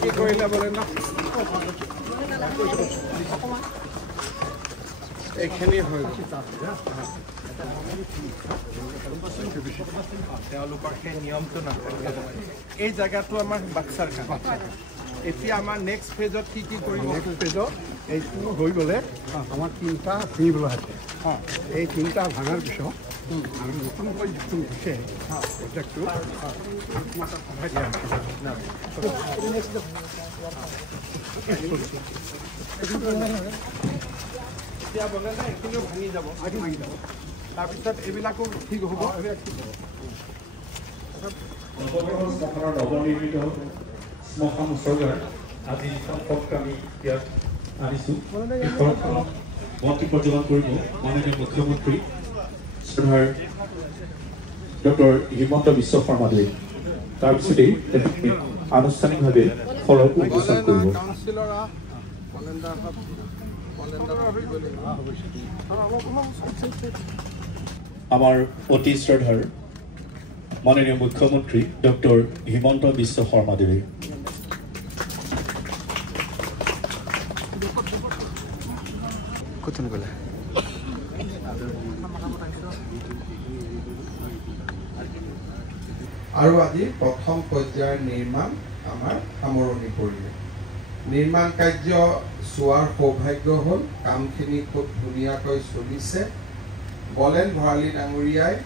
কি কৰিলে বলে না এইখিনি হৈ তেওঁলোকৰ সেই নিয়মটো নাথাকে এই জায়গাটো আমাৰ বাক্সাৰ এতিয়া আমাৰ নেক্সট ফেজত কি কৰিব নেক্সট ফেজত এইটো হৈ গ'লে আমাৰ তিনিটা চিৰিবলৈ আছে এই তিনিটা ভাঙাৰ পিছত আমি নতুনকৈ যিটো দিছে প্ৰজেক্টটো এতিয়া বলে না এইখিনিও ভাঙি যাব তাৰপিছত এইবিলাকো ঠিক হ'ব নৱনিৰ্মিত শ্মশান উচৰ্গাৰ আজি সম্পৰ্ক আমি ইয়াত আনিছোঁ মন্ত্ৰী প্ৰজ্বলন কৰিব মাননীয় মুখ্যমন্ত্ৰী শ্ৰদ্ধাৰ ডক্টৰ হিমন্ত বিশ্ব শৰ্মাদেৱে তাৰপিছতেই তেখেতে আনুষ্ঠানিকভাৱে ফলক উন্মোচন কৰিব আমাৰ অতি শ্ৰদ্ধাৰ মাননীয় মুখ্যমন্ত্ৰী ডক্টৰ হিমন্ত বিশ্ব শৰ্মাদেৱে আৰু আজি প্ৰথম পৰ্যায়ৰ নিৰ্মাণ আমাৰ সামৰণি পৰিলে নিৰ্মাণ কাৰ্য চোৱাৰ সৌভাগ্য হ'ল কামখিনি খুব ধুনীয়াকৈ চলিছে বলেন ভৰালী ডাঙৰীয়াই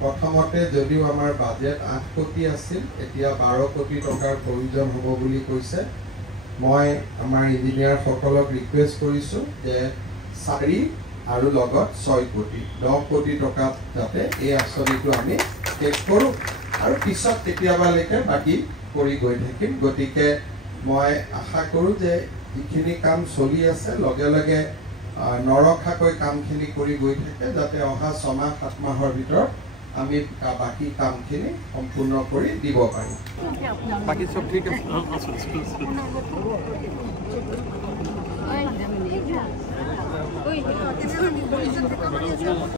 প্ৰথমতে যদিও আমাৰ বাজেট 8 কোটি আছিল এতিয়া 12 কোটি টকাৰ প্ৰয়োজন হ'ব বুলি কৈছে মই আমাৰ ইঞ্জিনিয়াৰসকলক ৰিকুৱেষ্ট কৰিছোঁ যে 4 আৰু লগত 6 কোটি 10 কোটি টকাত যাতে এই আঁচনিটো আমি শেষ কৰোঁ আৰু পিছত কেতিয়াবালৈকে বাকী কৰি গৈ থাকিম গতিকে মই আশা কৰোঁ যে যিখিনি কাম চলি আছে লগে লগে নৰখাকৈ কামখিনি কৰি গৈ থাকে যাতে অহা 6 মাহ 7 মাহৰ ভিতৰত আমি বাকী কামখিনি সম্পূৰ্ণ কৰি দিব পাৰিম বাকী সব ঠিক আছে